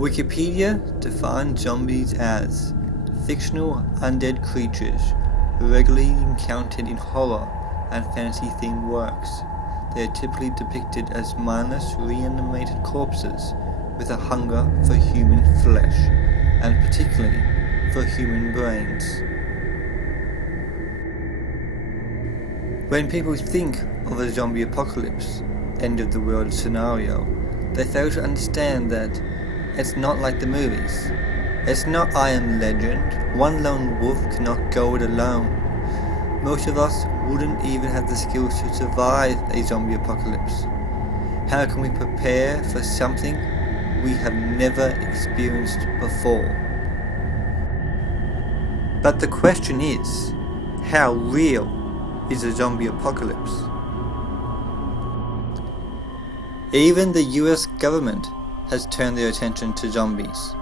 Wikipedia defines zombies as fictional undead creatures regularly encountered in horror and fantasy-themed works. They are typically depicted as mindless, reanimated corpses with a hunger for human flesh, and particularly for human brains. When people think of a zombie apocalypse, end of the world scenario, they fail to understand that it's not like the movies. It's not I Am Legend. One lone wolf cannot go it alone. Most of us wouldn't even have the skills to survive a zombie apocalypse. How can we prepare for something we have never experienced before? But the question is, how real is a zombie apocalypse? Even the US government has turned their attention to zombies.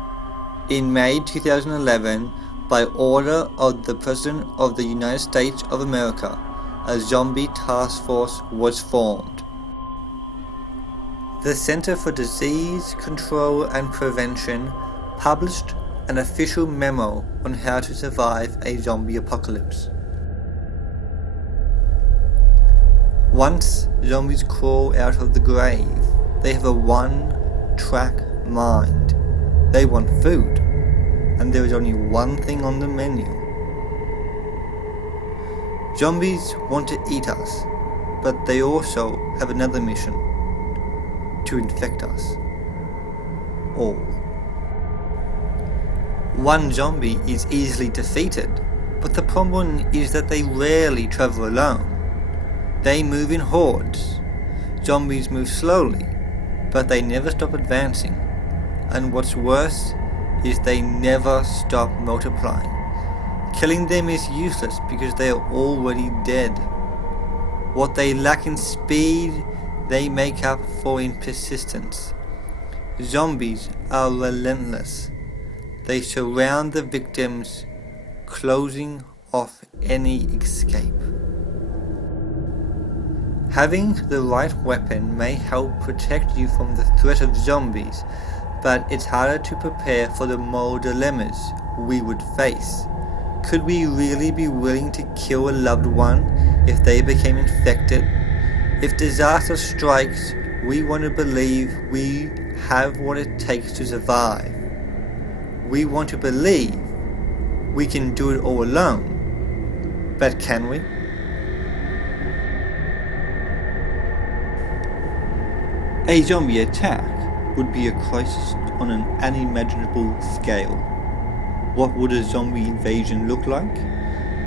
In May 2011, by order of the President of the United States of America, a zombie task force was formed. The Center for Disease Control and Prevention published an official memo on how to survive a zombie apocalypse. Once zombies crawl out of the grave, they have a one-track mind. They want food, and there is only one thing on the menu. Zombies want to eat us, but they also have another mission: to infect us all. One zombie is easily defeated, but the problem is that they rarely travel alone. They move in hordes. Zombies move slowly, but they never stop advancing. And what's worse is they never stop multiplying. Killing them is useless because they are already dead. What they lack in speed, they make up for in persistence. Zombies are relentless. They surround the victims, closing off any escape. Having the right weapon may help protect you from the threat of zombies, but it's harder to prepare for the moral dilemmas we would face. Could we really be willing to kill a loved one if they became infected? If disaster strikes, we want to believe we have what it takes to survive. We want to believe we can do it all alone. But can we? A zombie attack would be a crisis on an unimaginable scale. What would a zombie invasion look like?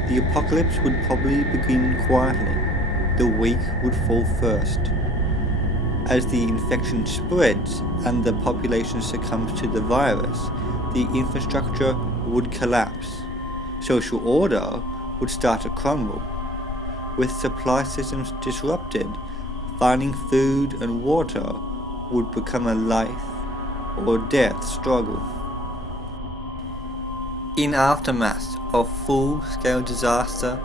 The apocalypse would probably begin quietly. The weak would fall first. As the infection spreads and the population succumbs to the virus, the infrastructure would collapse. Social order would start to crumble. With supply systems disrupted, finding food and water would become a life or death struggle. In aftermath of full-scale disaster,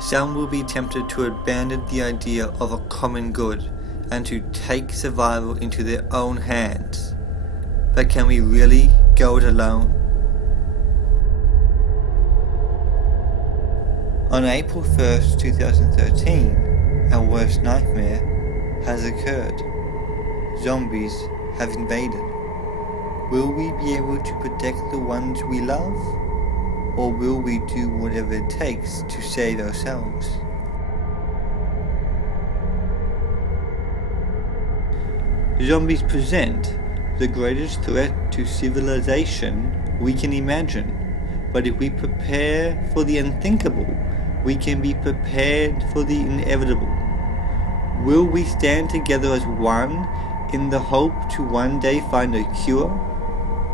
some will be tempted to abandon the idea of a common good and to take survival into their own hands. But can we really go it alone? On April 1st, 2013, our worst nightmare has occurred. Zombies have invaded. Will we be able to protect the ones we love? Or will we do whatever it takes to save ourselves? Zombies present the greatest threat to civilization we can imagine. But if we prepare for the unthinkable, we can be prepared for the inevitable. Will we stand together as one in the hope to one day find a cure?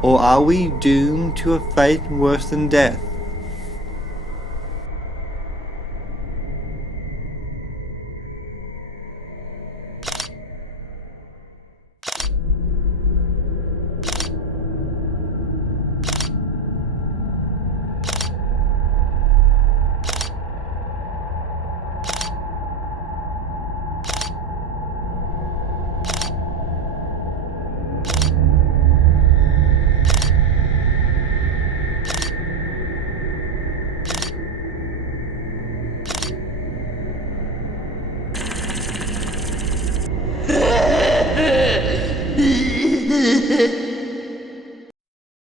Or are we doomed to a fate worse than death?